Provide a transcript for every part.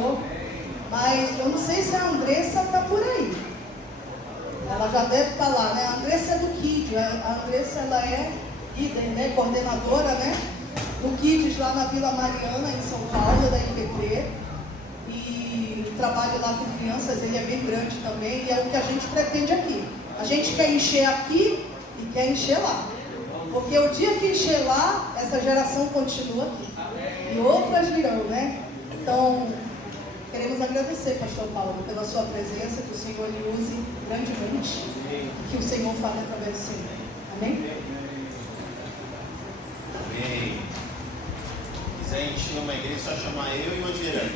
chegou. Mas eu não sei se a Andressa está por aí. Ela já deve estar lá, né? A Andressa é do KID. A Andressa, ela é líder, né? Coordenadora, né? Do KIDS lá na Vila Mariana, em São Paulo, da IPT. E o trabalho lá com crianças, ele é bem grande também. E é o que a gente pretende aqui. A gente quer encher aqui e quer encher lá. Porque o dia que encher lá, essa geração continua aqui. E outras virão, né? Então, queremos agradecer, Pastor Paulo, pela sua presença, que o Senhor lhe use grandemente, que o Senhor fale através do Senhor. Amém? Amém. Se quiser encher uma igreja, só chamar eu e o Angelano.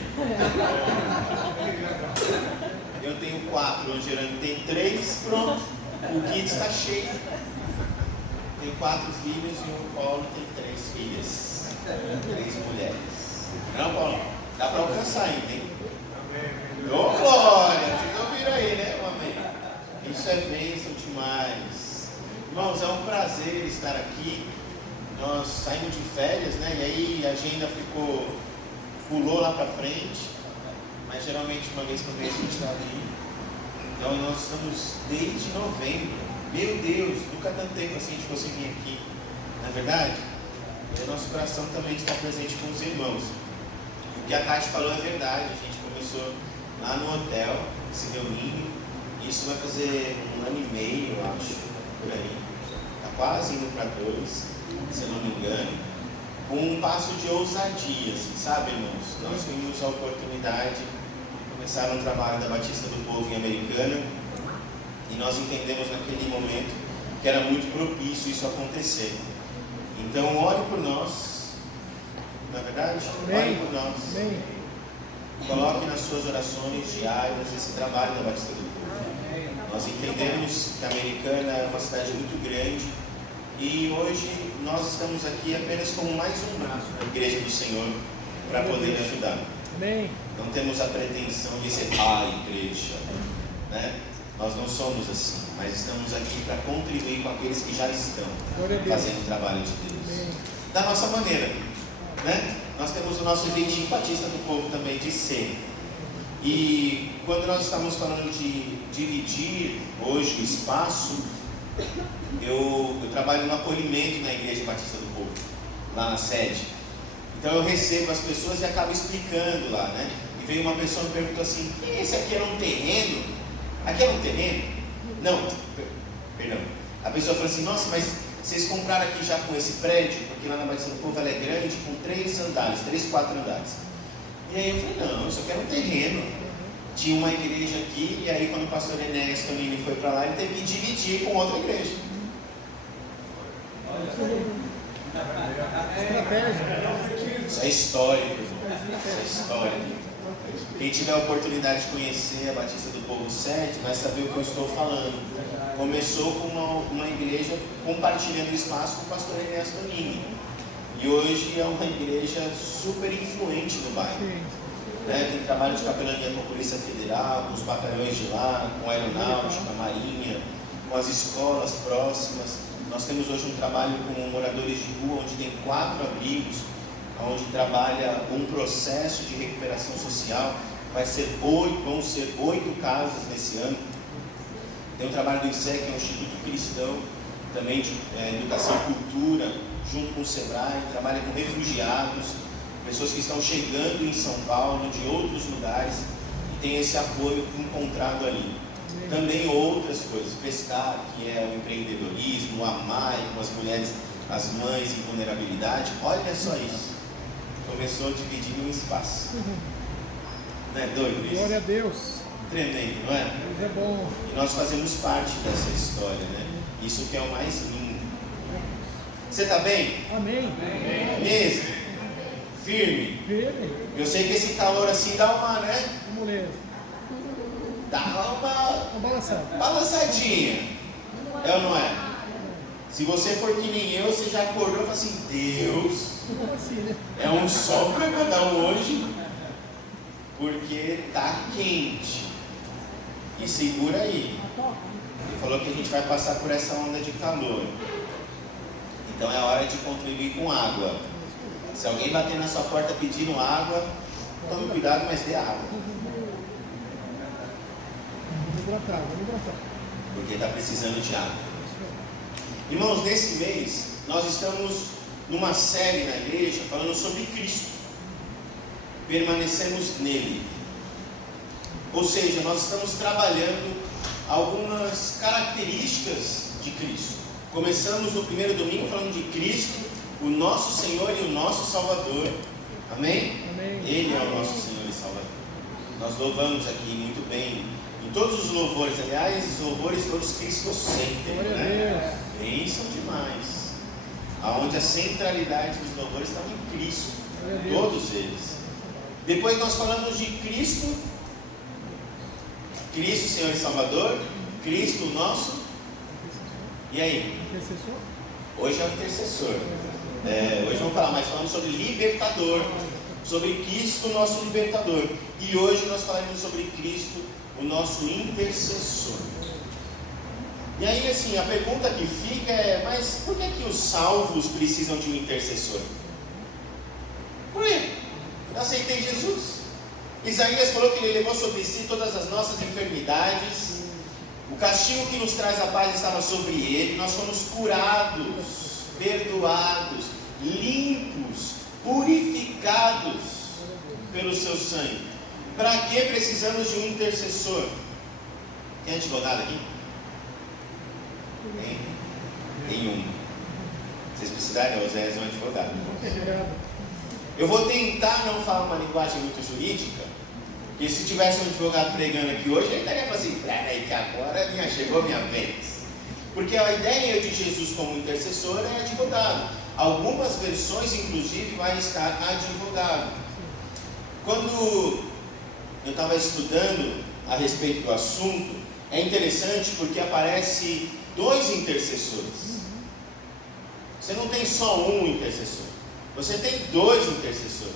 Eu tenho 4, o Angelano tem 3, pronto. O Kids está cheio. Tenho 4 filhos e o Paulo tem 3 filhas. 3 mulheres. Não, Paulo? Dá para alcançar ainda, hein? Ô, glória! Vocês ouviram aí, né? Amém. Isso é bênção demais. Irmãos, é um prazer estar aqui. Nós saímos de férias, né? E aí a agenda pulou lá para frente. Mas geralmente uma vez por mês a gente está aqui. Então nós estamos desde novembro. Meu Deus, nunca tanto tempo assim a gente conseguiu vir aqui. Não é verdade? E o nosso coração também está presente com os irmãos. O que a Tati falou é verdade. A gente começou lá no hotel, se reunindo. Isso vai fazer 1 ano e meio, eu acho, por aí. Está quase indo para 2, se eu não me engano. Com um passo de ousadia, assim, sabe, irmãos? Nós vimos a oportunidade de começar um trabalho da Batista do Povo em Americana. E nós entendemos naquele momento que era muito propício isso acontecer. Então, ore por nós. Não é verdade? Ore por nós. Amém. Coloque nas suas orações diárias esse trabalho da Batista do Povo. Nós entendemos que a Americana é uma cidade muito grande. E hoje nós estamos aqui apenas como mais um braço da Igreja do Senhor para poder ajudar. Amém. Não temos a pretensão de ser a igreja, né? Nós não somos assim, mas estamos aqui para contribuir com aqueles que já estão fazendo o trabalho de Deus. Da nossa maneira, né? Nós temos o nosso jeitinho Batista do Povo também de ser. E quando nós estamos falando de dividir hoje o espaço, eu trabalho no acolhimento na Igreja Batista do Povo, lá na sede. Então eu recebo as pessoas e acabo explicando lá, né? E veio uma pessoa e me perguntou assim: esse aqui era um terreno? Aqui era um terreno? Não, perdão. A pessoa falou assim: nossa, mas vocês compraram aqui já com esse prédio? Porque lá na Batista do Povo ela é grande, com 3 andares, 3, 4 andares. E aí eu falei: não, isso aqui era um terreno. Tinha uma igreja aqui, e aí quando o pastor Enéas Tonini foi para lá, ele teve que dividir com outra igreja. Isso é histórico, irmão. Isso é histórico. Quem tiver a oportunidade de conhecer a Batista do Povo Sede vai saber o que eu estou falando. Começou com uma igreja compartilhando espaço com o pastor Enéas Tonini. E hoje é uma igreja super influente no bairro. Né? Tem trabalho de capelania com a Polícia Federal, com os batalhões de lá, com a aeronáutica, a marinha, com as escolas próximas. Nós temos hoje um trabalho com moradores de rua, onde tem 4 abrigos, onde trabalha um processo de recuperação social. Vão ser 8 casas nesse ano. Tem o trabalho do INSEC, que é um Instituto Cristão, também de Educação e Cultura, junto com o SEBRAE, trabalha com refugiados, pessoas que estão chegando em São Paulo, de outros lugares, e tem esse apoio encontrado ali. Também outras coisas, pescar, que é o empreendedorismo, o AMAI, com as mulheres, as mães em vulnerabilidade. Olha só isso. Começou dividindo um espaço. Não é doido isso? Glória a Deus. Tremendo, não é? Deus é bom. E nós fazemos parte dessa história, né? Isso que é o mais lindo. Você está bem? Amém. Mesmo? Firme? Eu sei que esse calor assim dá uma, né? Vamos ler. Dá uma balançadinha. É ou não é? Se você for que nem eu, você já acordou e fala assim: Deus, é um sol para cada um hoje, porque tá quente. E segura aí. Ele falou que a gente vai passar por essa onda de calor. Então é hora de contribuir com água. Se alguém bater na sua porta pedindo água, Tome cuidado, mas dê água. Porque está precisando de água. Irmãos, nesse mês, nós estamos numa série na igreja falando sobre Cristo. Permanecemos nele. Ou seja, nós estamos trabalhando algumas características de Cristo. Começamos no primeiro domingo falando de Cristo, o nosso Senhor e o nosso Salvador. Amém? Amém. Ele é o nosso Senhor e Salvador. Nós louvamos aqui muito bem, em todos os louvores, aliás, os louvores todos cristocêntricos, né? Bênção demais. Aonde a centralidade dos louvores estava em Cristo, todos eles. Depois nós falamos de Cristo, Cristo Senhor e Salvador, Cristo nosso, e aí? Hoje é o intercessor. Hoje vamos falar mais, falamos sobre libertador, sobre Cristo nosso libertador, e hoje nós falaremos sobre Cristo, o nosso intercessor. E aí assim, a pergunta que fica é, mas por que os salvos precisam de um intercessor? Por quê? Eu aceitei Jesus. Isaías falou que ele levou sobre si todas as nossas enfermidades, o castigo que nos traz a paz estava sobre ele, nós fomos curados, perdoados, limpos, purificados pelo seu sangue. Para que precisamos de um intercessor? Tem advogado aqui? Tem um. Vocês precisarem, Oséias é um advogado. Eu vou tentar não falar uma linguagem muito jurídica, porque se tivesse um advogado pregando aqui hoje, ele estaria falando assim, peraí que agora chegou minha vez. Porque a ideia de Jesus como intercessor é advogado. Algumas versões, inclusive, vai estar advogado. Quando eu estava estudando a respeito do assunto, é interessante porque aparece 2 intercessores. Você não tem só um intercessor, você tem 2 intercessores.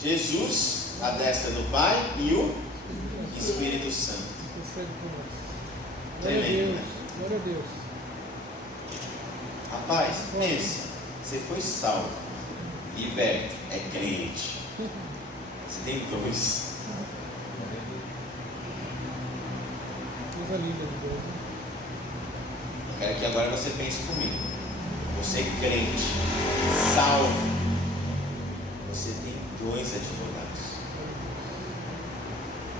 Jesus, à destra do Pai, e o Espírito Santo. Tremendo, né? Glória a Deus. Rapaz, pensa, você foi salvo, liberto, é crente. Você tem 2. Coisa linda de Deus. Eu quero que agora você pense comigo. Você é crente, salvo. Você tem 2 advogados.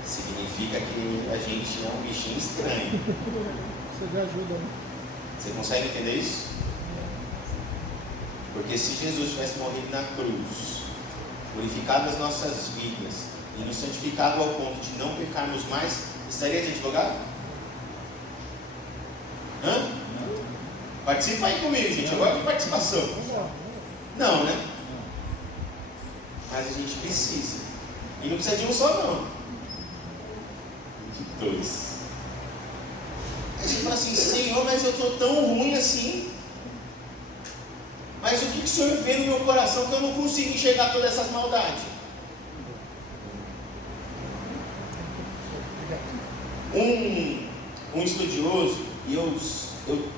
Significa que a gente é um bichinho estranho. Você já ajuda, né? Você consegue entender isso? Porque se Jesus tivesse morrido na cruz, purificado as nossas vidas e nos santificado ao ponto de não pecarmos mais, estaria de advogado? Hã? Participa aí comigo, gente. Agora de participação. Não, né? Mas a gente precisa. E não precisa de um só, não. De 2. Aí você fala assim, Senhor, mas eu estou tão ruim assim. Mas o que o Senhor vê no meu coração que eu não consigo enxergar todas essas maldades? Um estudioso, e eu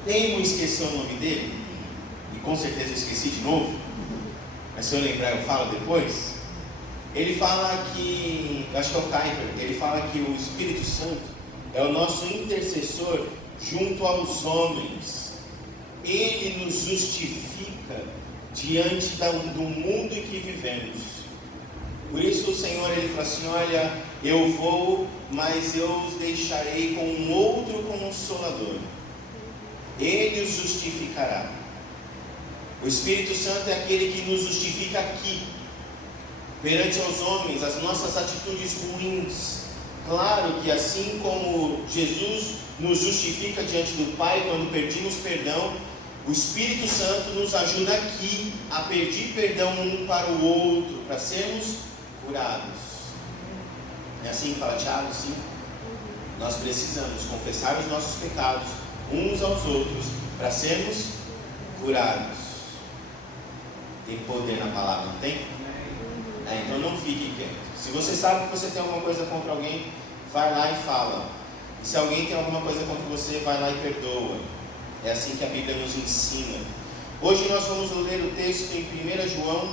temo esquecer o nome dele, e com certeza eu esqueci de novo, mas se eu lembrar eu falo depois. Ele fala que, acho que é o Kuyper, ele fala que o Espírito Santo é o nosso intercessor junto aos homens. Ele nos justifica diante do mundo em que vivemos. Por isso o Senhor, ele fala assim, olha, eu vou, mas eu os deixarei com um outro Consolador. Ele os justificará. O Espírito Santo é aquele que nos justifica aqui, perante aos homens, as nossas atitudes ruins. Claro que assim como Jesus nos justifica diante do Pai quando pedimos perdão, o Espírito Santo nos ajuda aqui a pedir perdão um para o outro, para sermos curados. É assim que fala Tiago 5? Nós precisamos confessar os nossos pecados uns aos outros para sermos curados. Tem poder na palavra, não tem? Então não fique quieto. Se você sabe que você tem alguma coisa contra alguém, vai lá e fala. E se alguém tem alguma coisa contra você, vai lá e perdoa. É assim que a Bíblia nos ensina. Hoje nós vamos ler o texto em 1 João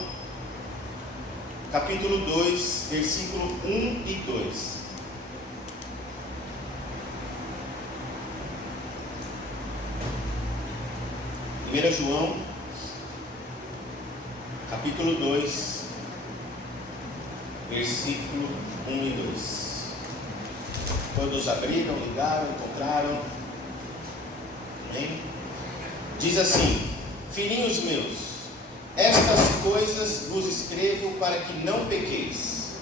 capítulo 2, versículo 1 e 2. 1 João, capítulo 2, versículo 1 e 2. Todos abriram, ligaram, encontraram. Amém? Diz assim: filhinhos meus, estas coisas vos escrevo para que não pequeis.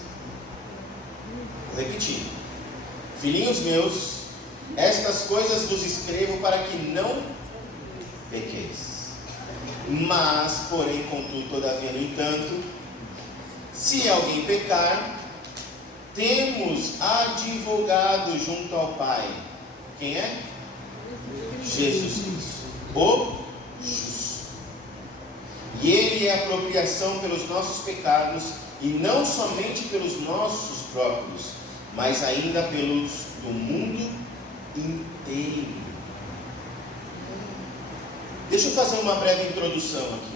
Vou repetir. Filhinhos meus, estas coisas vos escrevo para que não pequeis. Mas, porém, contudo, todavia, no entanto, se alguém pecar, temos advogado junto ao Pai. Quem é? Jesus Cristo, o justo. E Ele é apropriação pelos nossos pecados, e não somente pelos nossos próprios, mas ainda pelos do mundo inteiro. Deixa eu fazer uma breve introdução aqui,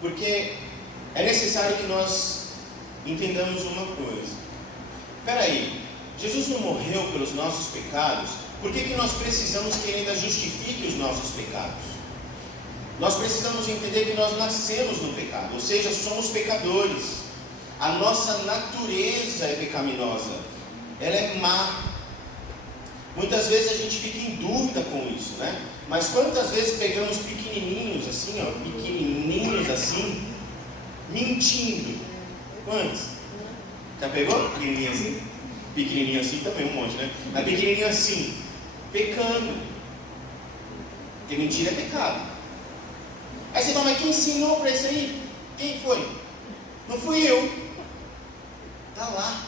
porque é necessário que nós entendamos uma coisa. Espera aí, Jesus não morreu pelos nossos pecados, por que nós precisamos que Ele ainda justifique os nossos pecados? Nós precisamos entender que nós nascemos no pecado, ou seja, somos pecadores. A nossa natureza é pecaminosa, ela é má. Muitas vezes a gente fica em dúvida com isso, né? Mas quantas vezes pegamos pequenininhos assim, mentindo? Quantos? Já pegou? Pequenininho assim? Pequenininho assim também, um monte, né? Mas pequenininho assim, pecando. Porque mentira é pecado. Aí você fala, mas quem ensinou para isso aí? Quem foi? Não fui eu. Está lá.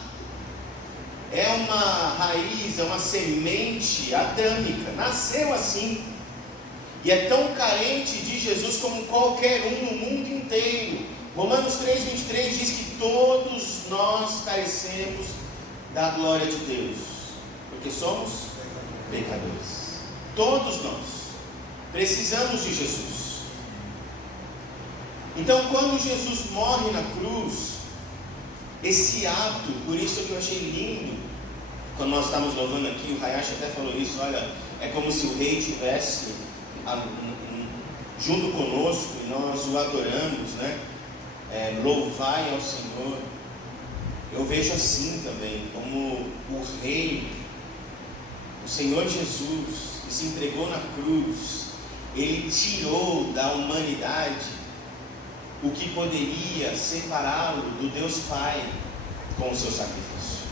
É uma raiz, é uma semente adâmica. Nasceu assim. E é tão carente de Jesus como qualquer um no mundo inteiro. Romanos 3,23 diz que todos nós carecemos da glória de Deus, porque somos pecadores. Todos nós precisamos de Jesus. Então, quando Jesus morre na cruz, esse ato, por isso que eu achei lindo, quando nós estávamos louvando aqui, o Hayashi até falou isso, olha, é como se o rei estivesse junto conosco e nós o adoramos, né? Louvai ao Senhor. Eu vejo assim também, como o rei, o Senhor Jesus, que se entregou na cruz, Ele tirou da humanidade o que poderia separá-lo do Deus Pai com o seu sacrifício.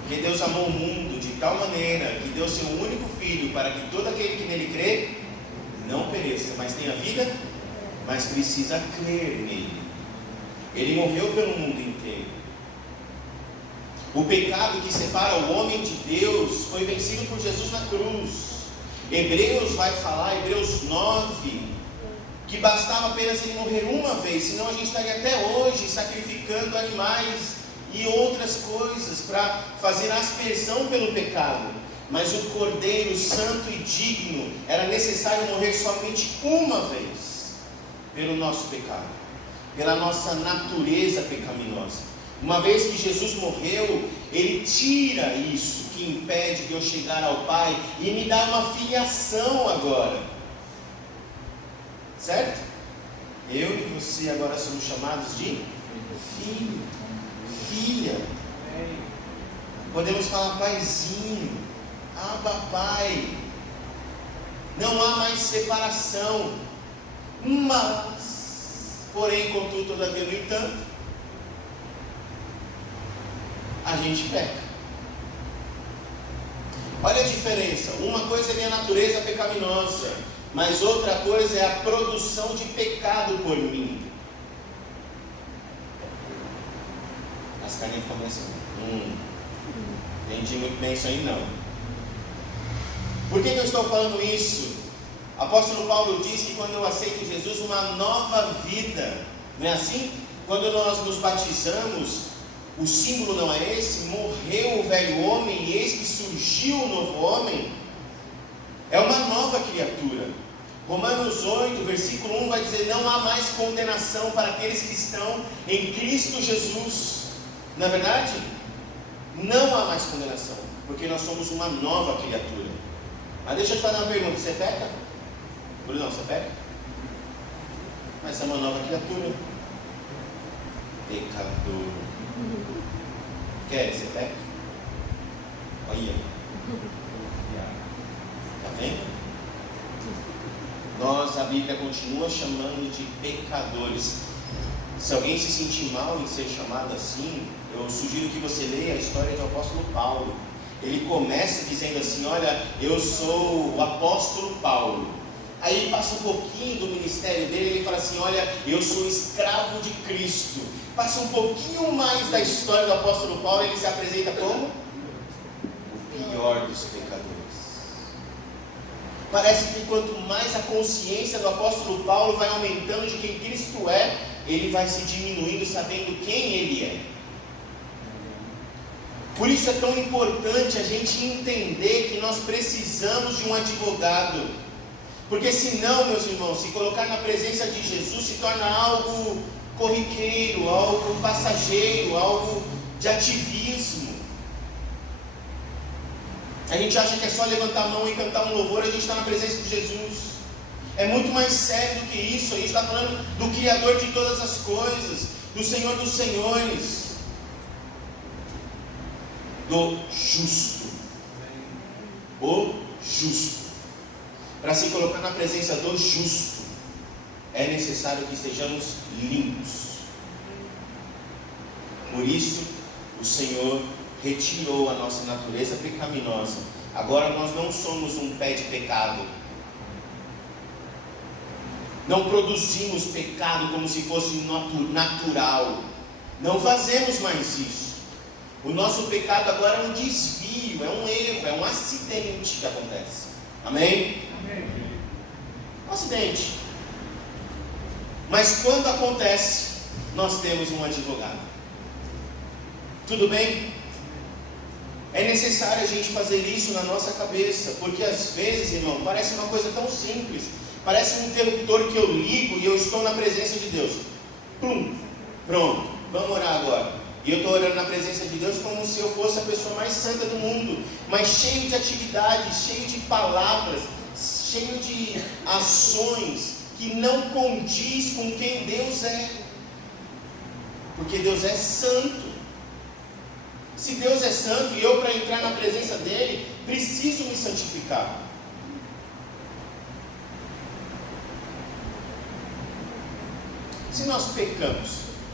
Porque Deus amou o mundo de tal maneira que deu seu único Filho para que todo aquele que nele crê não pereça, mas tenha vida, mas precisa crer nele. Ele morreu pelo mundo inteiro. O pecado que separa o homem de Deus foi vencido por Jesus na cruz. Hebreus vai falar, Hebreus 9, que bastava apenas Ele morrer uma vez, senão a gente estaria até hoje sacrificando animais e outras coisas para fazer aspersão pelo pecado. Mas o Cordeiro Santo e digno era necessário morrer somente uma vez pelo nosso pecado, pela nossa natureza pecaminosa. Uma vez que Jesus morreu, Ele tira isso que impede de eu chegar ao Pai e me dá uma filiação agora. Certo? Eu e você agora somos chamados de filho, filha. Podemos falar paizinho, Abba Pai. Não há mais separação. Mas, porém, contudo, todavia, no entanto, a gente peca. Olha a diferença. Uma coisa é minha natureza pecaminosa, mas outra coisa é a produção de pecado por mim. As carinhas começam. Entendi muito bem isso aí não. Por que eu estou falando isso? O apóstolo Paulo diz que quando eu aceito Jesus, uma nova vida, não é assim? Quando nós nos batizamos, o símbolo não é esse? Morreu o velho homem e eis que surgiu o novo homem. É uma nova criatura. Romanos 8, versículo 1 vai dizer: não há mais condenação para aqueles que estão em Cristo Jesus. Não é verdade? Não há mais condenação, porque nós somos uma nova criatura. Mas deixa eu te fazer uma pergunta: você peca? Bruno, você peca? Mas você é uma nova criatura. Pecador. Quer? Você peca? Olha. Está vendo? A Bíblia continua chamando de pecadores. Se alguém se sentir mal em ser chamado assim, eu sugiro que você leia a história do apóstolo Paulo. Ele começa dizendo assim: olha, eu sou o apóstolo Paulo. Aí ele passa um pouquinho do ministério dele, ele fala assim: olha, eu sou escravo de Cristo. Passa um pouquinho mais da história do apóstolo Paulo, ele se apresenta como o pior dos pecadores. Parece que quanto mais a consciência do apóstolo Paulo vai aumentando de quem Cristo é, ele vai se diminuindo sabendo quem ele é. Por isso é tão importante a gente entender que nós precisamos de um advogado. Porque senão, meus irmãos, se colocar na presença de Jesus se torna algo corriqueiro, algo passageiro, algo de ativismo. A gente acha que é só levantar a mão e cantar um louvor, a gente está na presença de Jesus. É muito mais sério do que isso. A gente está falando do Criador de todas as coisas, do Senhor dos Senhores, do justo. O justo. Para se colocar na presença do justo, é necessário que estejamos limpos. Por isso, o Senhor retirou a nossa natureza pecaminosa. Agora nós não somos um pé de pecado. Não produzimos pecado como se fosse natural. Não fazemos mais isso. O nosso pecado agora é um desvio, é um erro, é um acidente que acontece. Amém? Amém. Um acidente. Mas quando acontece, nós temos um advogado. Tudo bem? É necessário a gente fazer isso na nossa cabeça, porque às vezes, irmão, parece uma coisa tão simples. Parece um interruptor que eu ligo e eu estou na presença de Deus. Plum, pronto, vamos orar agora. E eu estou orando na presença de Deus como se eu fosse a pessoa mais santa do mundo, mas cheio de atividades, cheio de palavras, cheio de ações que não condiz com quem Deus é. Porque Deus é santo. Se Deus é santo e eu, para entrar na presença dele, preciso me santificar. Se nós pecamos,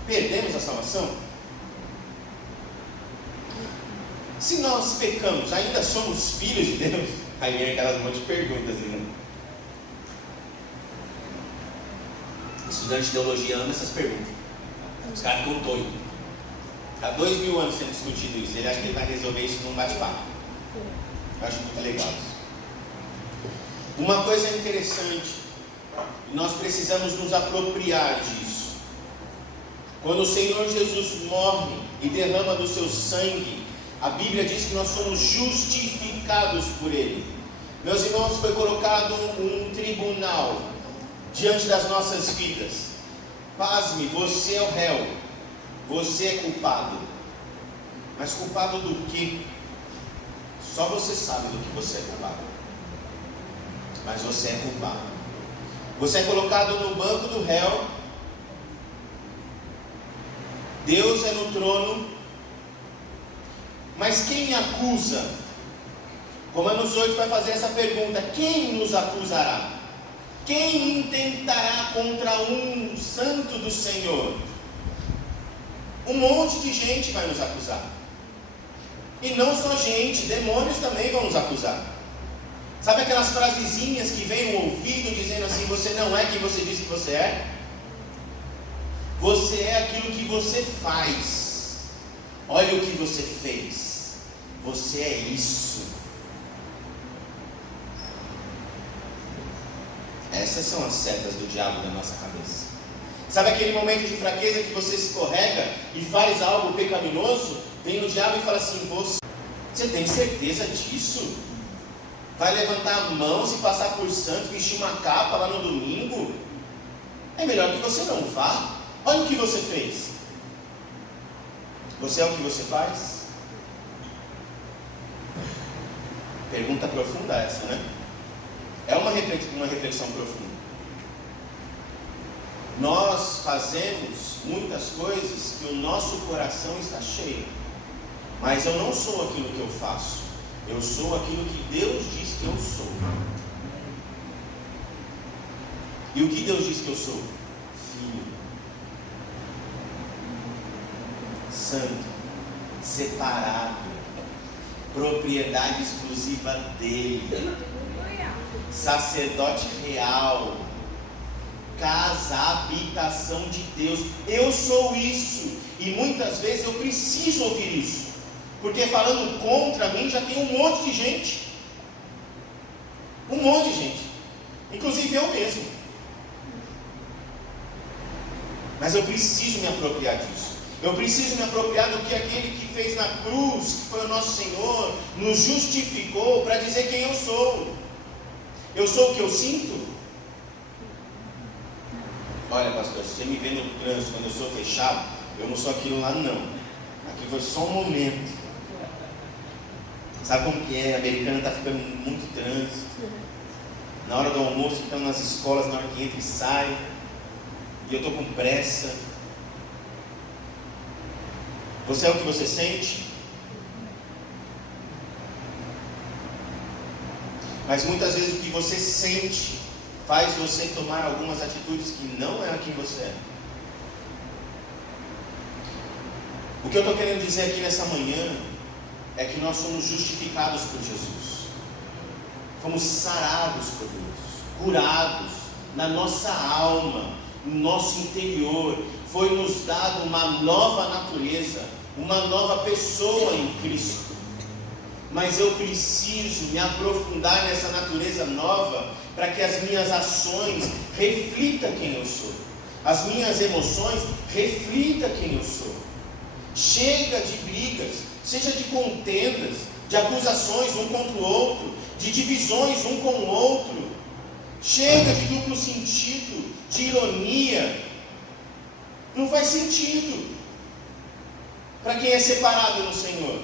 perdemos a salvação? Se nós pecamos, ainda somos filhos de Deus? Aí vem aquelas monte de perguntas, né? Estudante de teologia ama essas perguntas. Os caras ficam doidos. Há 2000 anos sendo discutido isso. Ele acha que ele vai resolver isso num bate-papo. Eu acho muito legal isso. Uma coisa interessante, nós precisamos nos apropriar disso. Quando o Senhor Jesus morre e derrama do seu sangue, a Bíblia diz que nós somos justificados por Ele. Meus irmãos, foi colocado um tribunal diante das nossas vidas. Pasme, você é o réu, você é culpado. Mas culpado do quê? Só você sabe do que você é culpado. Mas você é culpado. Você é colocado no banco do réu. Deus é no trono. Mas quem me acusa? Romanos 8 vai fazer essa pergunta: quem nos acusará? Quem intentará contra um santo do Senhor? Um monte de gente vai nos acusar. E não só gente, demônios também vão nos acusar. Sabe aquelas frasezinhas que vem no ouvido dizendo assim: você não é quem você diz que você é? Você é aquilo que você faz. Olha o que você fez. Você é isso. Essas são as setas do diabo na nossa cabeça. Sabe aquele momento de fraqueza que você se escorrega e faz algo pecaminoso? Vem o diabo e fala assim: você tem certeza disso? Vai levantar a mão, se passar por santo, vestir uma capa lá no domingo? É melhor que você não vá. Olha o que você fez. Você é o que você faz? Pergunta profunda essa, né? É uma reflexão profunda. Nós fazemos muitas coisas que o nosso coração está cheio. Mas eu não sou aquilo que eu faço. Eu sou aquilo que Deus diz que eu sou. E o que Deus diz que eu sou? Filho. Santo. Separado. Propriedade exclusiva dele. Sacerdote real. Casa, habitação de Deus. Eu sou isso. E muitas vezes eu preciso ouvir isso. Porque falando contra mim já tem um monte de gente. Um monte de gente. Inclusive eu mesmo. Mas eu preciso me apropriar disso. Eu preciso me apropriar do que aquele que fez na cruz, que foi o nosso Senhor, nos justificou para dizer quem eu sou. Eu sou o que eu sinto? Olha, pastor, se você me vê no trânsito quando eu sou fechado, eu não sou aquilo lá não. Aqui foi só um momento. Sabe como que é? A americana está ficando muito trânsito. Na hora do almoço, ficando nas escolas, na hora que entra e sai. E eu estou com pressa. Você é o que você sente? Mas muitas vezes o que você sente faz você tomar algumas atitudes que não é quem você é. O que eu estou querendo dizer aqui nessa manhã é que nós somos justificados por Jesus. Fomos sarados por Deus, curados na nossa alma, no nosso interior. Foi nos dado uma nova natureza, uma nova pessoa em Cristo. Mas eu preciso me aprofundar nessa natureza nova para que as minhas ações reflitam quem eu sou. As minhas emoções reflitam quem eu sou. Chega de brigas, seja de contendas, de acusações um contra o outro, de divisões um com o outro. Chega de duplo sentido, de ironia. Não faz sentido para quem é separado no Senhor.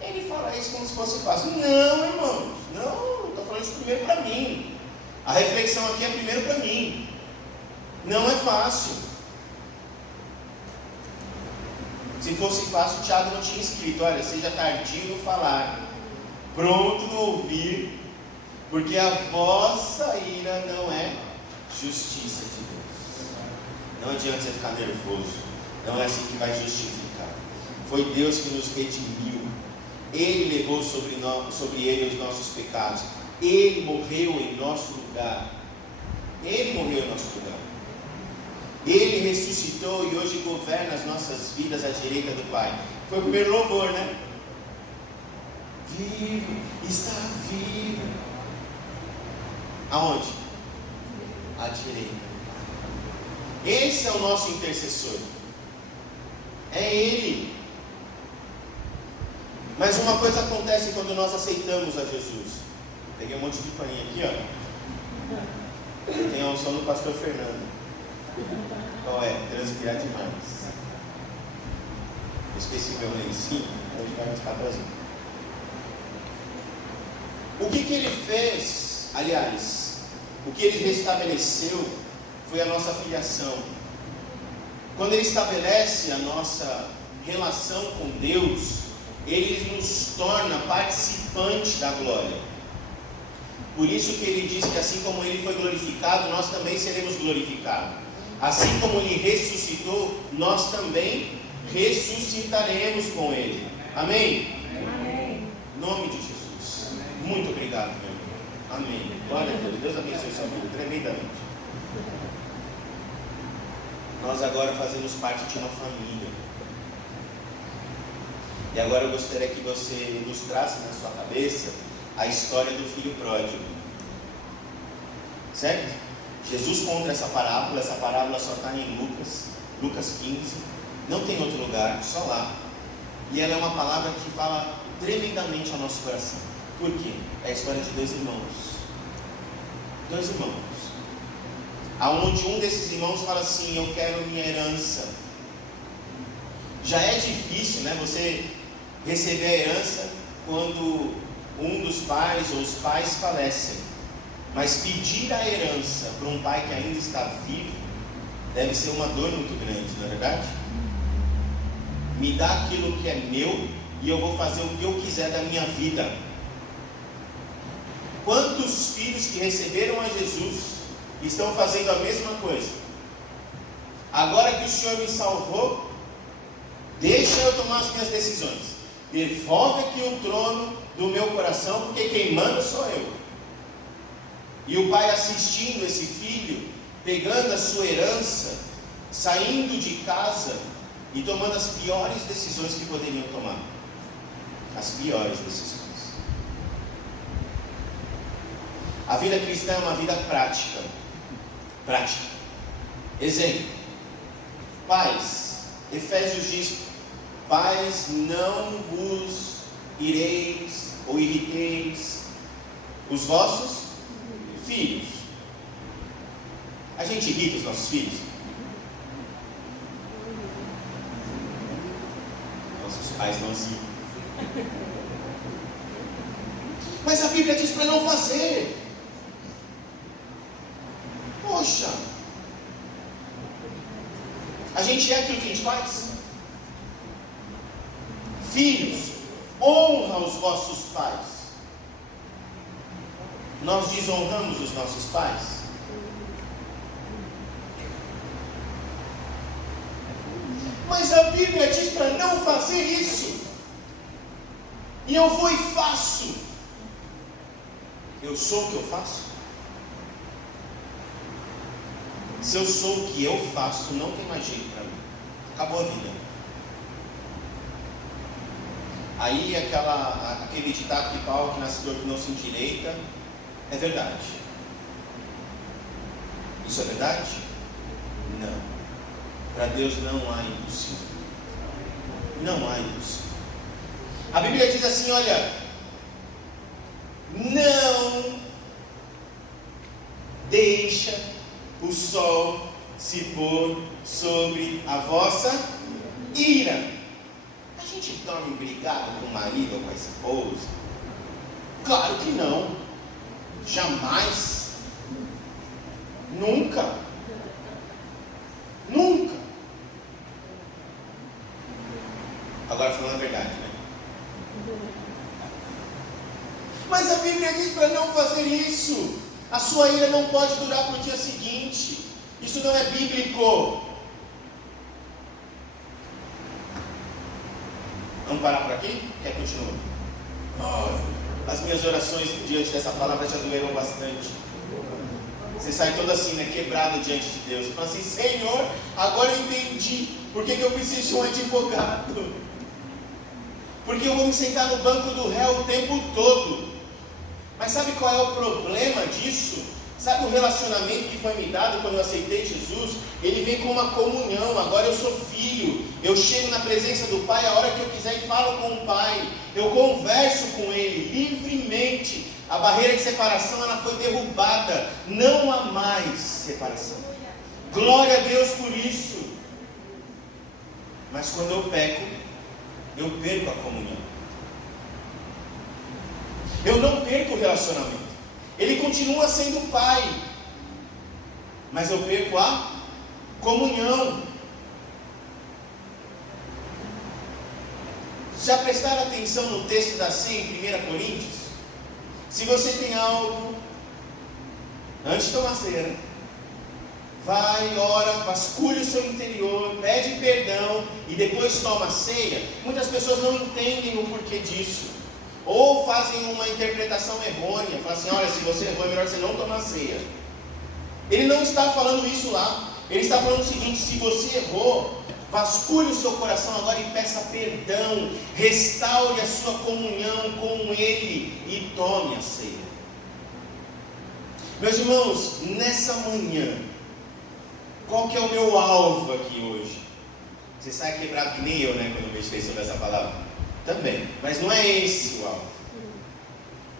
Ele fala isso como se fosse fácil. Não, irmãos, não, estou falando isso primeiro para mim. A reflexão aqui é primeiro para mim. Não é fácil. Se fosse fácil, o Tiago não tinha escrito: olha, seja tardio no falar, pronto no ouvir, porque a vossa ira não é justiça de Deus. Não adianta você ficar nervoso. Não é assim que vai justificar. Foi Deus que nos redimiu. Ele levou sobre ele os nossos pecados. Ele morreu em nosso lugar. Ele morreu em nosso lugar. Ele ressuscitou e hoje governa as nossas vidas à direita do Pai. Foi o primeiro louvor, né? Vivo, está vivo. Aonde? À direita. Esse é o nosso intercessor. É Ele. Mas uma coisa acontece quando nós aceitamos a Jesus. Peguei um monte de paninho aqui, ó. Tem a unção do pastor Fernando. Qual é? Transpirar demais. Eu esqueci meu lencinho, hoje vai nos papelzinhos. O que ele fez, aliás, o que ele restabeleceu foi a nossa filiação. Quando ele estabelece a nossa relação com Deus, ele nos torna participante da glória. Por isso que ele diz que assim como ele foi glorificado, nós também seremos glorificados. Assim como ele ressuscitou, nós também ressuscitaremos com ele. Amém? Amém. Em nome de Jesus. Muito obrigado, meu irmão. Amém. Glória a Deus. Deus abençoe sua vida tremendamente. Nós agora fazemos parte de uma família. E agora eu gostaria que você ilustrasse na sua cabeça a história do filho pródigo. Certo? Jesus conta essa parábola só está em Lucas 15, não tem outro lugar, só lá. E ela é uma palavra que fala tremendamente ao nosso coração. Por quê? É a história de dois irmãos. Dois irmãos. Aonde um desses irmãos fala assim: eu quero minha herança. Já é difícil, né, você receber a herança quando um dos pais ou os pais falecem. Mas pedir a herança para um pai que ainda está vivo deve ser uma dor muito grande, não é verdade? Me dá aquilo que é meu e eu vou fazer o que eu quiser da minha vida. Quantos filhos que receberam a Jesus estão fazendo a mesma coisa? Agora que o Senhor me salvou, deixa eu tomar as minhas decisões. Devolve aqui o trono do meu coração, porque quem manda sou eu. E o pai assistindo esse filho, pegando a sua herança, saindo de casa e tomando as piores decisões que poderiam tomar. As piores decisões. A vida cristã é uma vida prática. Prática. Exemplo. Pais, Efésios diz: pais, não vos ireis ou irriteis os vossos filhos. A gente irrita os nossos filhos? Nossos pais não se irritam. Mas a Bíblia diz para não fazer. Poxa, a gente é aquilo que a gente faz? Filhos, honra os vossos pais. Nós desonramos os nossos pais? Mas a Bíblia diz para não fazer isso. E eu vou e faço. Eu sou o que eu faço? Se eu sou o que eu faço, não tem mais jeito para mim. Acabou a vida. Aí aquele ditado que pau que nasce torto não se endireita, é verdade. Isso é verdade? Não. Para Deus não há impossível. Não há impossível. A Bíblia diz assim, olha: não deixa o sol se pôr sobre a vossa ira. A gente dorme brigado com o marido ou com a esposa? Claro que não. Jamais. Nunca. Nunca. Agora falando a verdade, né? Mas a Bíblia diz para não fazer isso. A sua ira não pode durar para o dia seguinte. Isso não é bíblico. Vamos parar por aqui? Quer continuar? As minhas orações diante dessa palavra já doeram bastante. Você sai todo assim, né? Quebrado diante de Deus. Você fala assim: Senhor, agora eu entendi por que eu preciso de um advogado. Porque eu vou me sentar no banco do réu o tempo todo. Mas sabe qual é o problema disso? Sabe o relacionamento que foi me dado quando eu aceitei Jesus? Ele vem com uma comunhão. Agora eu sou filho. Eu chego na presença do Pai a hora que eu quiser e falo com o Pai. Eu converso com Ele livremente. A barreira de separação ela foi derrubada. Não há mais separação. Glória a Deus por isso. Mas quando eu peco, eu perco a comunhão. Eu não perco o relacionamento. Ele continua sendo pai, mas eu perco a comunhão. Já prestaram atenção no texto da ceia em 1 Coríntios? Se você tem algo, antes de tomar ceia, vai, ora, vasculha o seu interior, pede perdão e depois toma a ceia. Muitas pessoas não entendem o porquê disso. Ou fazem uma interpretação errônea, falam assim: olha, se você errou, é melhor você não tomar ceia. Ele não está falando isso lá. Ele está falando o seguinte: se você errou, vasculhe o seu coração agora e peça perdão, restaure a sua comunhão com Ele e tome a ceia. Meus irmãos, nessa manhã, qual que é o meu alvo aqui hoje? Você sai quebrado que nem eu, né, quando eu meditei sobre essa palavra? Também, mas não é esse o alvo.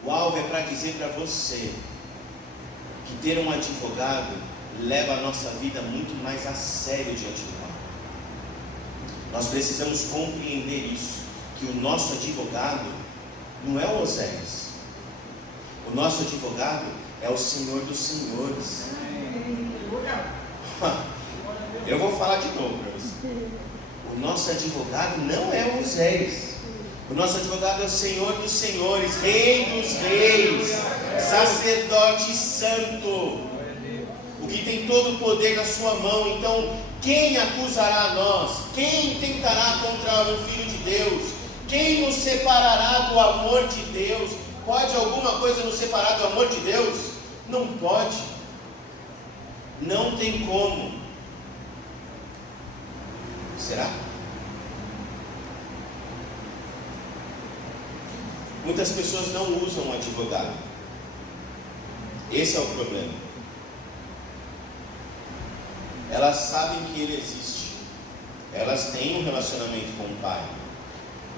O alvo é para dizer para você que ter um advogado leva a nossa vida muito mais a sério diante do Pai. Nós precisamos compreender isso, que o nosso advogado não é o Oséias. O nosso advogado é o Senhor dos Senhores. Eu vou falar de novo para você. O nosso advogado não é o Oséias. O nosso advogado é o Senhor dos Senhores, Rei dos Reis, Sacerdote Santo, o que tem todo o poder na sua mão. Então, quem acusará a nós? Quem tentará contra o Filho de Deus? Quem nos separará do amor de Deus? Pode alguma coisa nos separar do amor de Deus? Não pode. Não tem como. Será? Muitas pessoas não usam um advogado. Esse é o problema. Elas sabem que ele existe. Elas têm um relacionamento com o Pai.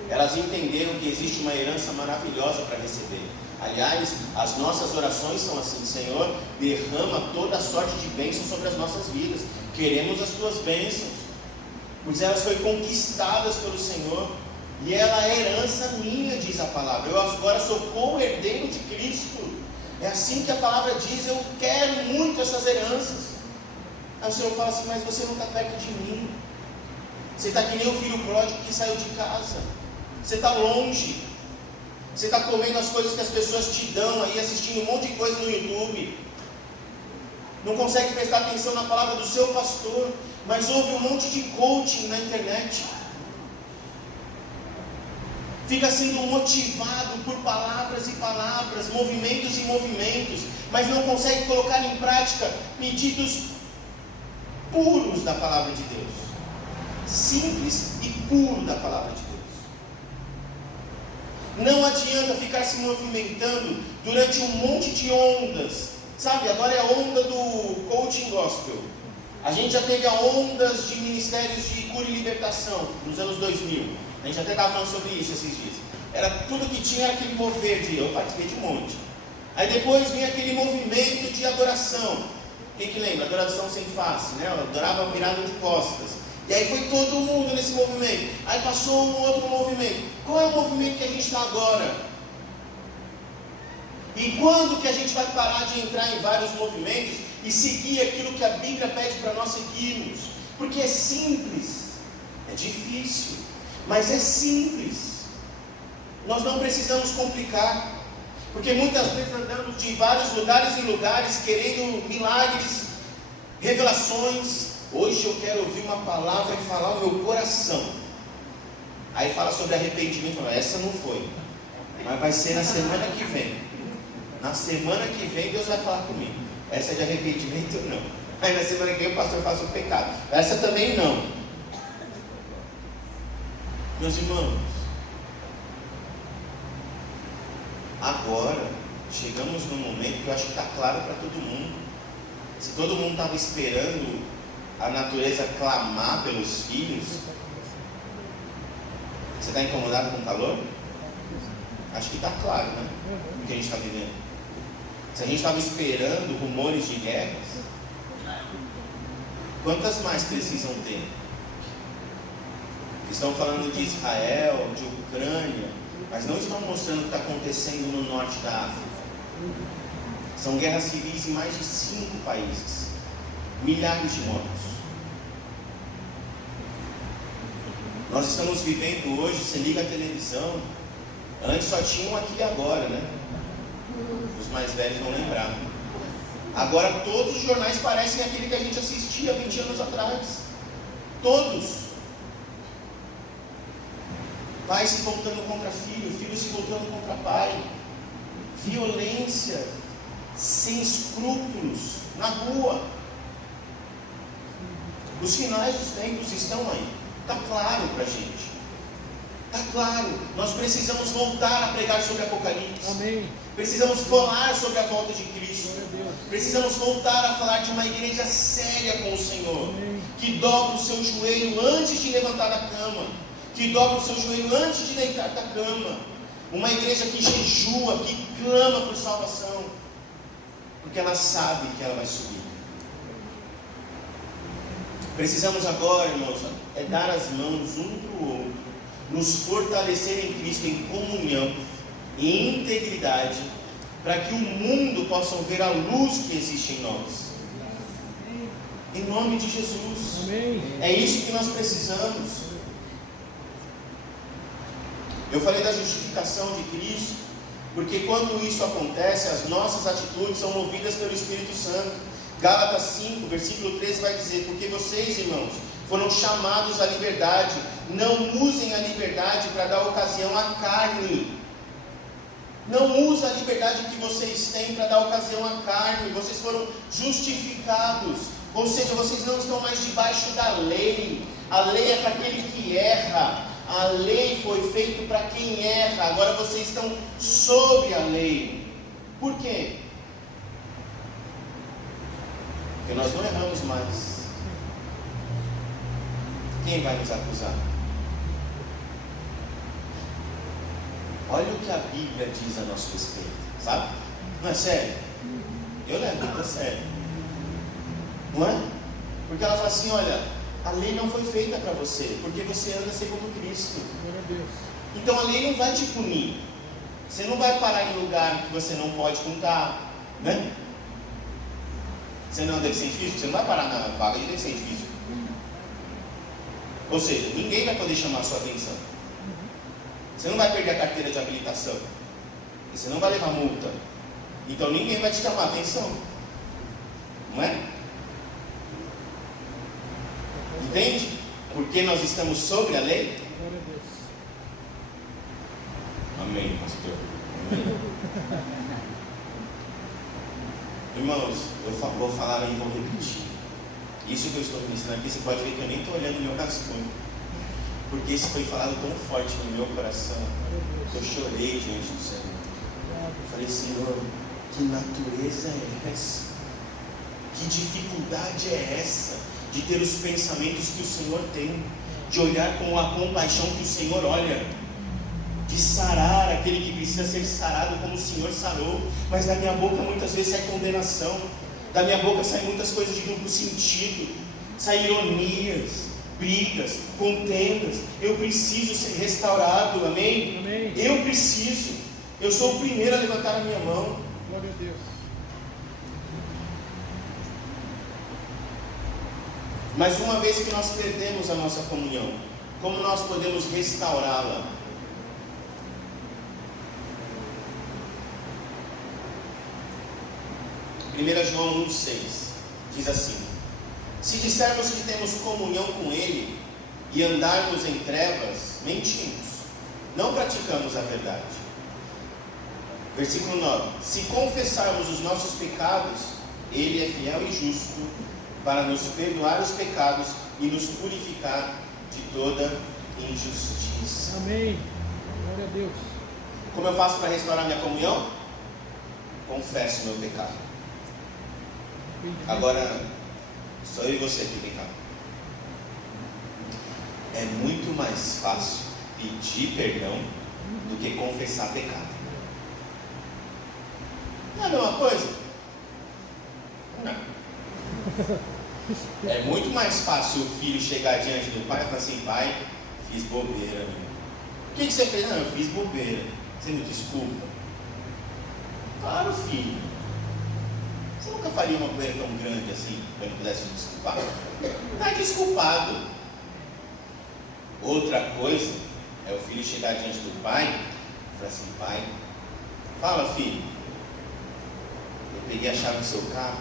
Elas entenderam que existe uma herança maravilhosa para receber. Aliás, as nossas orações são assim: Senhor, derrama toda sorte de bênçãos sobre as nossas vidas. Queremos as tuas bênçãos, pois elas foram conquistadas pelo Senhor. E ela é herança minha, diz a palavra. Eu agora sou co-herdeiro de Cristo. É assim que a palavra diz. Eu quero muito essas heranças. Aí o Senhor fala assim: mas você não está perto de mim. Você está que nem o filho pródigo que saiu de casa. Você está longe. Você está comendo as coisas que as pessoas te dão aí, assistindo um monte de coisa no YouTube. Não consegue prestar atenção na palavra do seu pastor, mas ouve um monte de coaching na internet. Fica sendo motivado por palavras e palavras, movimentos e movimentos, mas não consegue colocar em prática pedidos puros da palavra de Deus. Simples e puro da palavra de Deus. Não adianta ficar se movimentando durante um monte de ondas. Sabe, agora é a onda do coaching gospel. A gente já teve ondas de ministérios de cura e libertação nos anos 2000. A gente até estava falando sobre isso esses dias. Era tudo que tinha, era aquele mover de... Eu participei de um monte. Aí depois vinha aquele movimento de adoração. Quem que lembra? Adoração sem face, né? Eu adorava virado de costas. E aí foi todo mundo nesse movimento. Aí passou um outro movimento. Qual é o movimento que a gente está agora? E quando que a gente vai parar de entrar em vários movimentos e seguir aquilo que a Bíblia pede para nós seguirmos? Porque é simples. É difícil, mas é simples. Nós não precisamos complicar. Porque muitas vezes andamos de vários lugares em lugares querendo milagres, revelações. Hoje eu quero ouvir uma palavra e falar o meu coração. Aí fala sobre arrependimento. Essa não foi, mas vai ser na semana que vem. Na semana que vem Deus vai falar comigo. Essa é de arrependimento? Não. Aí na semana que vem o pastor faz o pecado. Essa também não. Meus irmãos, agora chegamos num momento que eu acho que está claro para todo mundo. Se todo mundo estava esperando a natureza clamar pelos filhos, você está incomodado com o calor? Acho que está claro, né? O que a gente está vivendo. Se a gente estava esperando rumores de guerras, quantas mais precisam ter? Estão falando de Israel, de Ucrânia, mas não estão mostrando o que está acontecendo no norte da África. São guerras civis em mais de 5 países. Milhares de mortos. Nós estamos vivendo hoje, você liga a televisão, antes só tinham aqui e agora, né? Os mais velhos vão lembrar. Agora todos os jornais parecem aquele que a gente assistia 20 anos atrás. Todos. Pai se voltando contra filho, filho se voltando contra pai. Violência, sem escrúpulos, na rua. Os finais dos tempos estão aí. Está claro para a gente. Está claro. Nós precisamos voltar a pregar sobre Apocalipse. Amém. Precisamos falar sobre a volta de Cristo. Precisamos voltar a falar de uma igreja séria com o Senhor. Amém. Que dobra o seu joelho antes de levantar da cama. Que dobra o seu joelho antes de deitar da cama. Uma igreja que jejua, que clama por salvação, porque ela sabe que ela vai subir. Precisamos agora, irmãos, dar as mãos um para o outro, nos fortalecer em Cristo, em comunhão, em integridade, para que o mundo possa ver a luz que existe em nós. Em nome de Jesus. Amém. É isso que nós precisamos. Eu falei da justificação de Cristo, porque quando isso acontece, as nossas atitudes são movidas pelo Espírito Santo. Gálatas 5, versículo 13 vai dizer: porque vocês, irmãos, foram chamados à liberdade, não usem a liberdade para dar ocasião à carne. Não use a liberdade que vocês têm para dar ocasião à carne. Vocês foram justificados, ou seja, vocês não estão mais debaixo da lei. A lei é para aquele que erra. A lei foi feita para quem erra. Agora vocês estão sob a lei. Por quê? Porque nós não erramos mais. Quem vai nos acusar? Olha o que a Bíblia diz a nosso respeito, sabe? Não é sério? Eu levo muito a sério. Não é? Porque ela fala assim: olha, a lei não foi feita para você, porque você anda segundo Cristo. Glória a Deus. Então a lei não vai te punir. Você não vai parar em lugar que você não pode com carro, né? Você não é um deficiente físico, você não vai parar na vaga de deficiente físico. Ou seja, ninguém vai poder chamar a sua atenção. Você não vai perder a carteira de habilitação. Você não vai levar multa. Então ninguém vai te chamar a atenção. Não é? Entende? Porque nós estamos sobre a lei. Glória a Deus. Amém, pastor. Amém. Irmãos, eu vou falar e vou repetir. Isso que eu estou ministrando aqui, você pode ver que eu nem estou olhando o meu rascunho, porque isso foi falado tão forte no meu coração, que eu chorei diante do Senhor. Eu falei: Senhor, que natureza é essa? Que dificuldade é essa de ter os pensamentos que o Senhor tem, de olhar com a compaixão que o Senhor olha, de sarar aquele que precisa ser sarado como o Senhor sarou. Mas da minha boca muitas vezes sai condenação, da minha boca saem muitas coisas de duplo sentido, saem ironias, brigas, contendas. Eu preciso ser restaurado, amém? Amém. Eu preciso. Eu sou o primeiro a levantar a minha mão. Glória a Deus. Mas uma vez que nós perdemos a nossa comunhão, como nós podemos restaurá-la? João 1,6 diz assim: se dissermos que temos comunhão com Ele e andarmos em trevas, mentimos, não praticamos a verdade. Versículo 9: se confessarmos os nossos pecados, Ele é fiel e justo para nos perdoar os pecados e nos purificar de toda injustiça. Amém. Glória a Deus. Como eu faço para restaurar minha comunhão? Confesso meu pecado. Agora, só eu e você aqui, vem cá. É muito mais fácil pedir perdão do que confessar pecado. Não é a mesma coisa? Não. É muito mais fácil o filho chegar diante do pai e falar assim: pai, fiz bobeira. O que você fez? Não, eu fiz bobeira. Você me desculpa? Claro, filho. Você nunca faria uma bobeira tão grande assim, para ele pudesse te desculpar? Está desculpado. Outra coisa é o filho chegar diante do pai e falar assim: pai, fala, filho, eu peguei a chave do seu carro,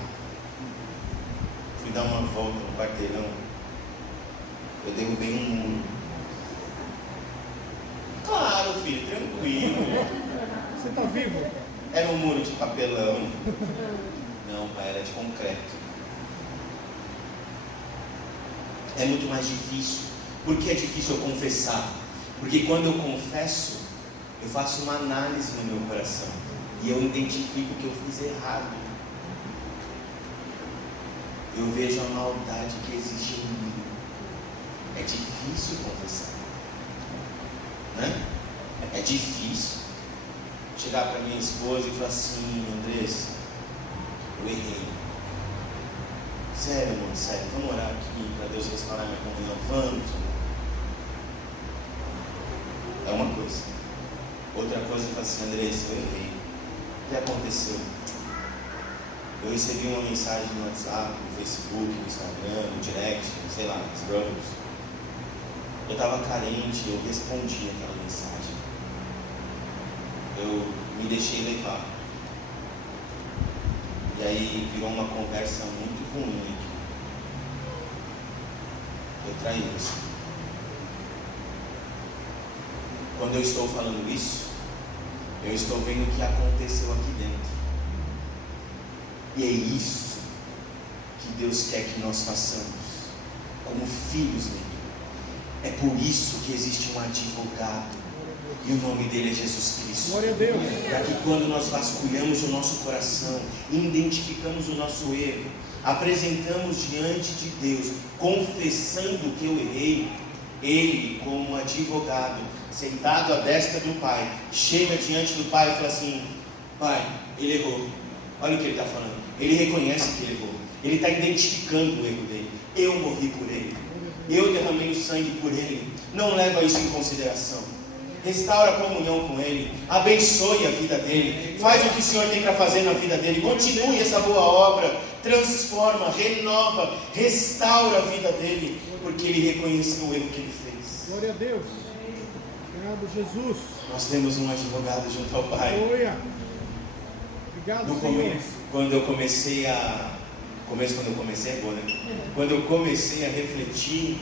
fui dar uma volta no quarteirão, eu derrubei um muro. Claro, filho, tranquilo. Você está vivo? Era um muro de papelão. Não, pai, era de concreto. É muito mais difícil. Por que é difícil eu confessar? Porque quando eu confesso, eu faço uma análise no meu coração e eu identifico que eu fiz errado. Eu vejo a maldade que existe em mim. É difícil confessar, né? É difícil. chegar para minha esposa e falar assim: Andressa, eu errei. Sério, mano, sério, vamos orar aqui para Deus restaurar minha comunhão, vamos. É uma coisa. Outra coisa é falar assim: Andressa, eu errei. O que aconteceu? Eu recebi uma mensagem no WhatsApp, no Facebook, no Instagram, no direct, sei lá, nos brothers. Eu estava carente, eu respondi aquela mensagem. Eu me deixei levar. E aí virou uma conversa muito ruim aqui. Eu traí você. Quando eu estou falando isso, eu estou vendo o que aconteceu aqui dentro. E é isso que Deus quer que nós façamos, como filhos dele. É por isso que existe um advogado, e o nome dele é Jesus Cristo. Glória a Deus. Para que quando nós vasculhamos o nosso coração, identificamos o nosso erro, apresentamos diante de Deus, confessando que eu errei, ele, como advogado, sentado à destra do Pai, chega diante do Pai e fala assim: Pai, ele errou. Olha o que ele está falando. Ele reconhece que ele errou. Ele está identificando o erro dele. Eu morri por ele. Eu derramei o sangue por ele. Não leva isso em consideração. Restaura a comunhão com ele. Abençoe a vida dele. Faz o que o Senhor tem para fazer na vida dele. Continue essa boa obra. Transforma, renova, restaura a vida dele. Porque ele reconheceu o erro que ele fez. Glória a Deus. Obrigado, Jesus. Nós temos um advogado junto ao Pai. Aleluia. Obrigado, No Senhor. começo, quando eu comecei a refletir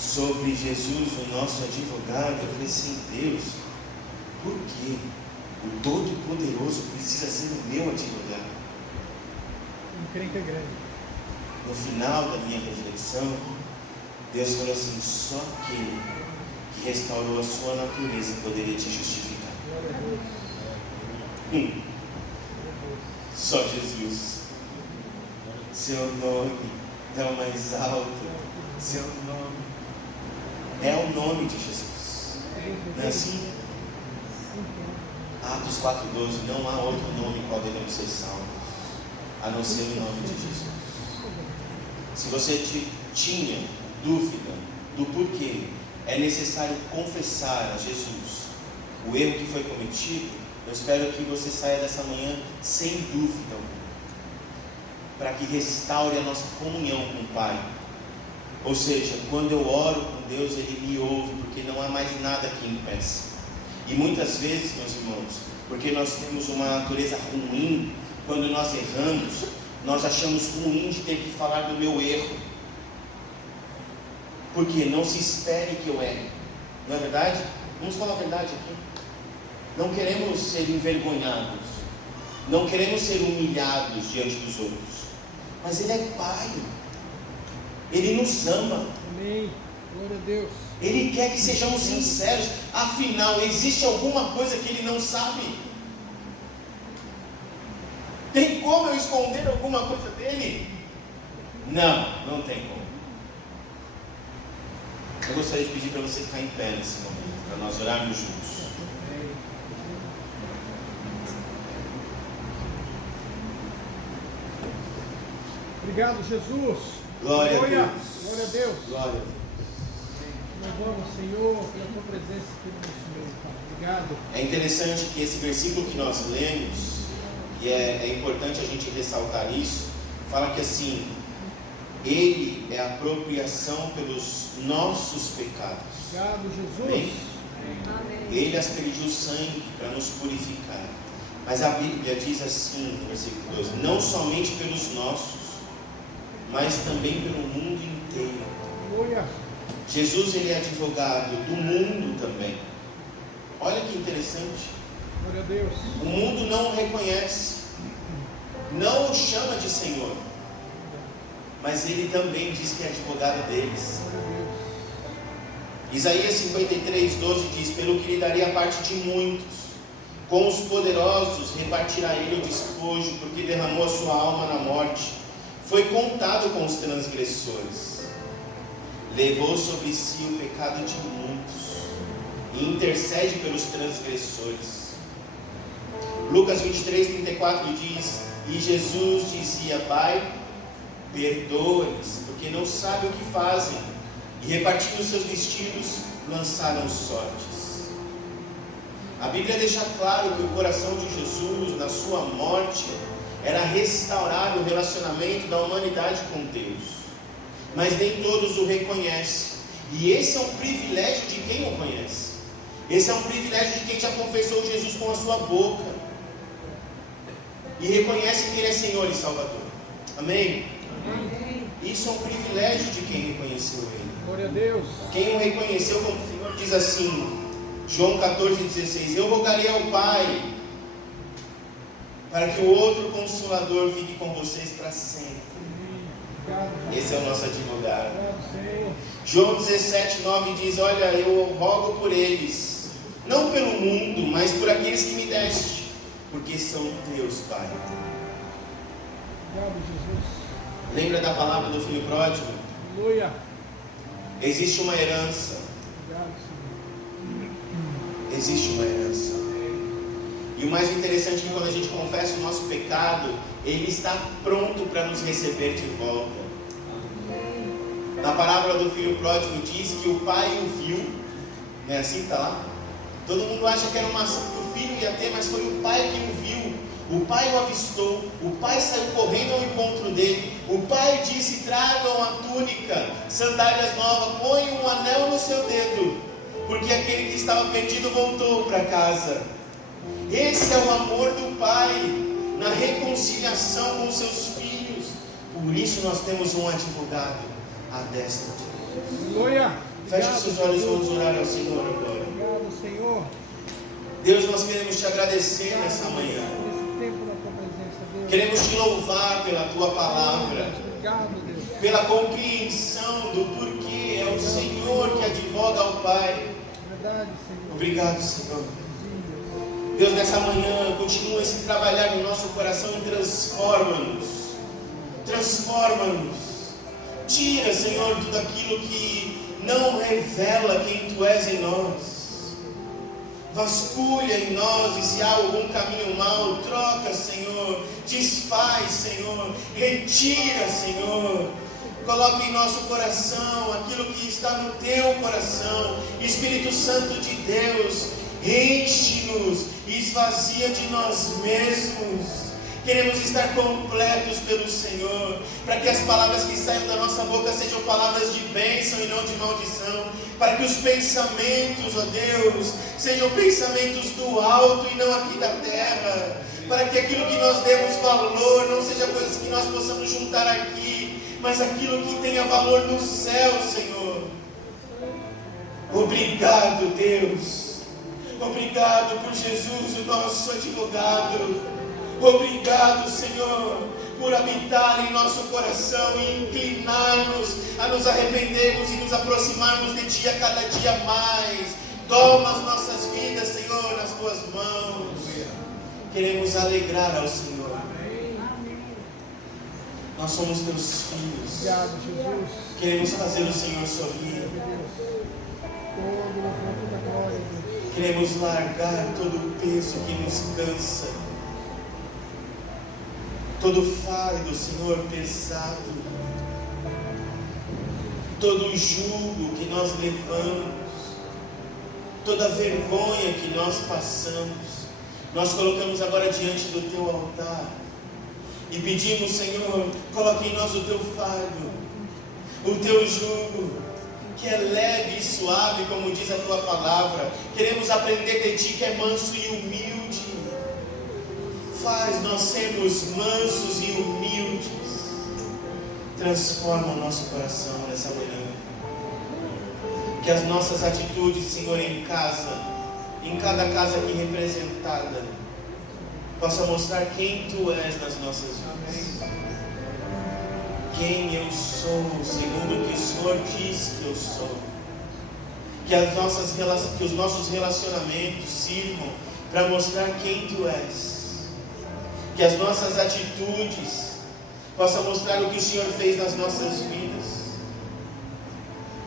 sobre Jesus, o nosso advogado, eu falei assim: Deus, por que o Todo-Poderoso precisa ser o meu advogado? Encrenca grande. No final da minha reflexão, Deus falou assim: só aquele que restaurou a sua natureza poderia te justificar. Glória a Deus. Só Jesus. Seu nome é o mais alto. Seu nome é o nome de Jesus. Não é assim? Atos 4,12. Não há outro nome qual devemos ser salvos, a não ser o nome de Jesus. Se você tinha dúvida do porquê é necessário confessar a Jesus o erro que foi cometido, eu espero que você saia dessa manhã sem dúvida alguma, para que restaure a nossa comunhão com o Pai. Ou seja, quando eu oro com Deus, Ele me ouve, porque não há mais nada que impeça. E muitas vezes, meus irmãos, porque nós temos uma natureza ruim, quando nós erramos, nós achamos ruim de ter que falar do meu erro. Porque não se espere que eu erre. Não é verdade? Vamos falar a verdade aqui. Não queremos ser envergonhados, não queremos ser humilhados diante dos outros, mas Ele é Pai, Ele nos ama. Amém. Glória a Deus. Ele quer que sejamos sinceros. Afinal, existe alguma coisa que Ele não sabe? Tem como eu esconder alguma coisa dEle? Não, não tem como. Eu gostaria de pedir para você ficar em pé nesse momento, para nós orarmos juntos. Obrigado, Jesus. Glória a Deus. Glória a Deus. Glória a Deus. Louvamos, Senhor, pela tua presença aqui no nosso meio, Pai. Obrigado. É interessante que esse versículo que nós lemos, e é importante a gente ressaltar isso, fala que assim, Ele é a apropriação pelos nossos pecados. Obrigado, Jesus. Amém? Ele aspergiu o sangue para nos purificar. Mas a Bíblia diz assim, no versículo 2: não somente pelos nossos, mas também pelo mundo inteiro. Aleluia. Jesus, Ele é advogado do mundo também. Olha que interessante. Glória a Deus. O mundo não o reconhece, não o chama de Senhor, mas Ele também diz que é advogado deles. Glória a Deus. Isaías 53:12 diz: pelo que lhe daria parte de muitos, com os poderosos repartirá Ele o despojo, porque derramou a sua alma na morte, foi contado com os transgressores, levou sobre si o pecado de muitos, e intercede pelos transgressores. Lucas 23, 34 diz: e Jesus dizia: Pai, perdoa-lhes, porque não sabem o que fazem. E repartindo os seus vestidos, lançaram sortes. A Bíblia deixa claro que o coração de Jesus, na sua morte, era restaurar o relacionamento da humanidade com Deus. Mas nem todos o reconhecem. E esse é um privilégio de quem o conhece. Esse é um privilégio de quem já confessou Jesus com a sua boca e reconhece que Ele é Senhor e Salvador. Amém? Amém. Isso é um privilégio de quem reconheceu Ele. Glória a Deus. Quem o reconheceu como Senhor diz assim, João 14,16: eu rogarei ao Pai para que o outro Consolador fique com vocês para sempre. Esse é o nosso advogado. João 17,9 diz: olha, eu rogo por eles, não pelo mundo, mas por aqueles que me deste, porque são teus, Pai. Lembra da palavra do filho pródigo? Aleluia. Existe uma herança. Existe uma herança. E o mais interessante é que quando a gente confessa o nosso pecado, Ele está pronto para nos receber de volta. Na parábola do filho pródigo diz que o pai o viu, não é assim que está lá? Todo mundo acha que era uma ação que o filho ia ter, mas foi o pai que o viu. O pai o avistou, o pai saiu correndo ao encontro dele. O pai disse: tragam a túnica, sandálias novas, ponham um anel no seu dedo, porque aquele que estava perdido voltou para casa. Esse é o amor do pai na reconciliação com seus filhos. Por isso nós temos um advogado à destra de Deus. Aleluia. Feche os seus olhos e vamos orar ao Senhor agora. Obrigado, Senhor. Deus, nós queremos te agradecer nessa manhã. Queremos te louvar pela tua palavra, pela compreensão do porquê é o Senhor que advoga ao Pai. Obrigado, Senhor. Deus, nessa manhã, continua esse trabalhar no nosso coração e transforma-nos. Transforma-nos. Tira, Senhor, tudo aquilo que não revela quem Tu és em nós. Vasculha em nós, e se há algum caminho mau, troca, Senhor. Desfaz, Senhor. Retira, Senhor. Coloca em nosso coração aquilo que está no Teu coração. Espírito Santo de Deus, enche-nos e esvazia de nós mesmos. Queremos estar completos pelo Senhor, para que as palavras que saiam da nossa boca sejam palavras de bênção e não de maldição, para que os pensamentos, ó Deus, sejam pensamentos do alto e não aqui da terra, para que aquilo que nós demos valor não seja coisas que nós possamos juntar aqui, mas aquilo que tenha valor no céu, Senhor. Obrigado, Deus. Obrigado por Jesus, o nosso advogado. Obrigado, Senhor, por habitar em nosso coração e inclinar-nos a nos arrependermos e nos aproximarmos de Ti a cada dia mais. Toma as nossas vidas, Senhor, nas Tuas mãos. Queremos alegrar ao Senhor. Nós somos Teus filhos. Queremos fazer o Senhor sorrir. Queremos largar todo o peso que nos cansa, todo fardo, Senhor, pesado, todo o jugo que nós levamos, toda a vergonha que nós passamos, nós colocamos agora diante do Teu altar e pedimos, Senhor, coloque em nós o Teu fardo, o Teu jugo, que é leve e suave, como diz a Tua palavra. Queremos aprender de Ti, que é manso e humilde. Faz nós sermos mansos e humildes. Transforma o nosso coração nessa manhã. Que as nossas atitudes, Senhor, em casa, em cada casa aqui representada, possa mostrar quem Tu és nas nossas vidas. Quem eu sou, segundo o que o Senhor diz que eu sou. Que os nossos relacionamentos sirvam para mostrar quem Tu és. Que as nossas atitudes possam mostrar o que o Senhor fez nas nossas vidas.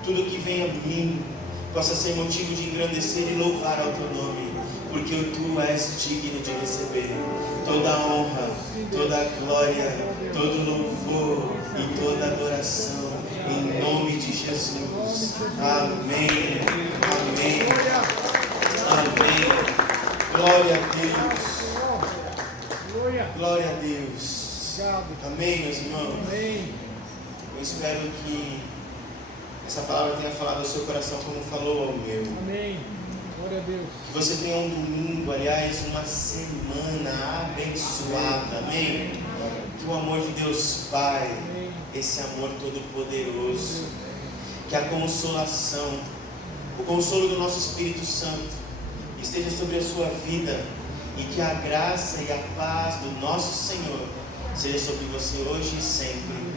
Tudo que vem a mim possa ser motivo de engrandecer e louvar ao Teu nome, porque tu és digno de receber toda a honra, toda a glória, todo louvor e toda adoração, em nome de Jesus. Amém, amém, amém. Glória a Deus, Glória. glória a Deus. Obrigado. Amém, meus irmãos. Amém. Eu espero que essa palavra tenha falado ao seu coração como falou ao meu. Amém. Glória a Deus. Que você tenha um domingo, aliás, uma semana abençoada. Amém. Que o amor de Deus Pai, esse amor todo-poderoso, que a consolação, o consolo do nosso Espírito Santo esteja sobre a sua vida e que a graça e a paz do nosso Senhor seja sobre você hoje e sempre.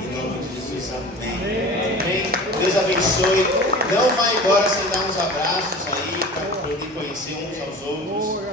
Em nome de Jesus, amém. Amém. Deus abençoe. Não vá embora sem dar uns abraços aí para poder conhecer uns aos outros.